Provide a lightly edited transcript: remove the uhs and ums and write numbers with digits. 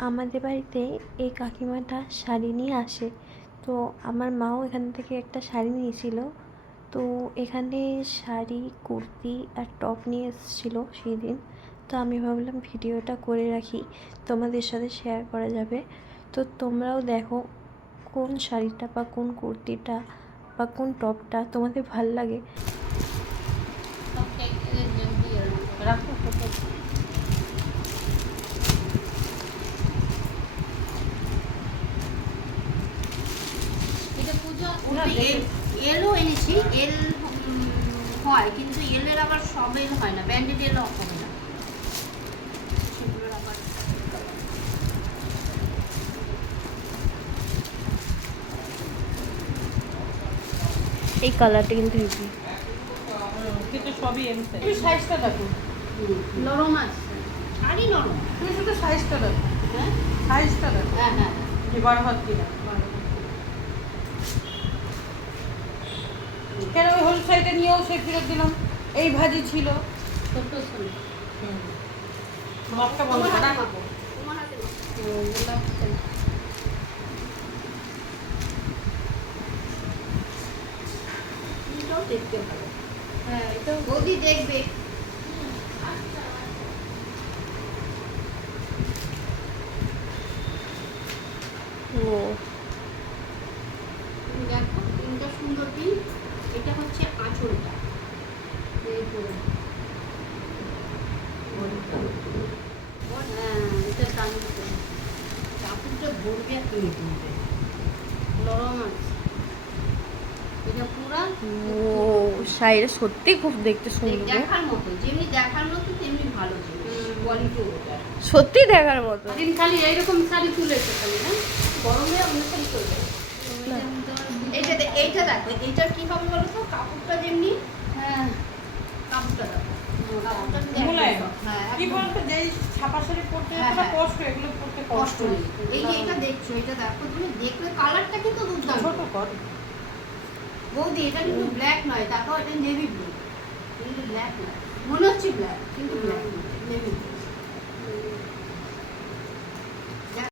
আমাদের বাড়িতে এই কাকিমাটা শাড়ি নিয়ে আসে, তো আমার মাও এখান থেকে একটা শাড়ি নিয়েছিল। তো এখানে শাড়ি, কুর্তি আর টপ নিয়ে এসেছিলো সেই দিন। তো আমি ভাবলাম ভিডিওটা করে রাখি, তোমাদের সাথে শেয়ার করা যাবে। তো তোমরাও দেখো কোন শাড়িটা বা কোন কুর্তিটা বা কোন টপটা তোমাদের ভাল লাগে। এলও এনেছি, এল হয় কিন্তু এলের আবার সব এল হয় না, ব্যান্ডেড এলও হবে না, সেগুলোর আবার এই কালারটা কিন্তু হেভি। কিন্তু সবই এম সাইজ। তুমি সাইজটা দেখো, নরম আছে, শাড়ি নরম। তুমি শুধু সাইজটা দেখো। হ্যাঁ সাইজটা দেখো, হ্যাঁ হ্যাঁ যে 12 হাত কিনা। কেন ওই হোল সাইডে নিয়েও সে ফেরত দিলাম, এই ভাজি ছিল। ছোট্ট ছোট মাপটা বন্ধ করা। তোমার হাতে এটাও দেখতে ভালো। হ্যাঁ, এটাও বৌদি দেখবে। ও তুমি দেখো তিনটা সুন্দর পিন। এটা হচ্ছে আঁচলটা, এই পুরো হ্যাঁ, এটা টান দিতে কাপড়টা ভরবে আর তুমি তুলবে, নরম আছে। এটা পুরা ও শাড়িটা সত্যি খুব দেখতে সুন্দর, দেখার মতো, যেমনি দেখার মতো তেমনি ভালো জিনিস, কোয়ালিটি ওটা। সত্যি দেখার মতো। দিন খালি এইরকম শাড়ি তুলেছে খালি না, গরমে অন্য শাড়ি চলবে। এইটা দেখো, এইটা কি হবে বলো তো, কাপড়টা যেমনি, হ্যাঁ কাপড়টা দেখো, কাপড়টা মোলায়েম। হ্যাঁ কি বলতো, যেই ছাপা শাড়ি পরতে হ্যাঁ, এতটা হ্যাঁ। কষ্ট, এগুলো পরতে কষ্ট কষ্ট নেই। এই যে এটা দেখছো, এটা দেখো তুমি, দেখলে কালারটা কিন্তু দুর্দান্ত। ছোট কর। বৌদি এটা কিন্তু ব্ল্যাক নয়, তাকাও এটা নেভি ব্লু, কিন্তু ব্ল্যাক নয়, মনে হচ্ছে ব্ল্যাক কিন্তু ব্ল্যাক নয়, নেভি ব্লু।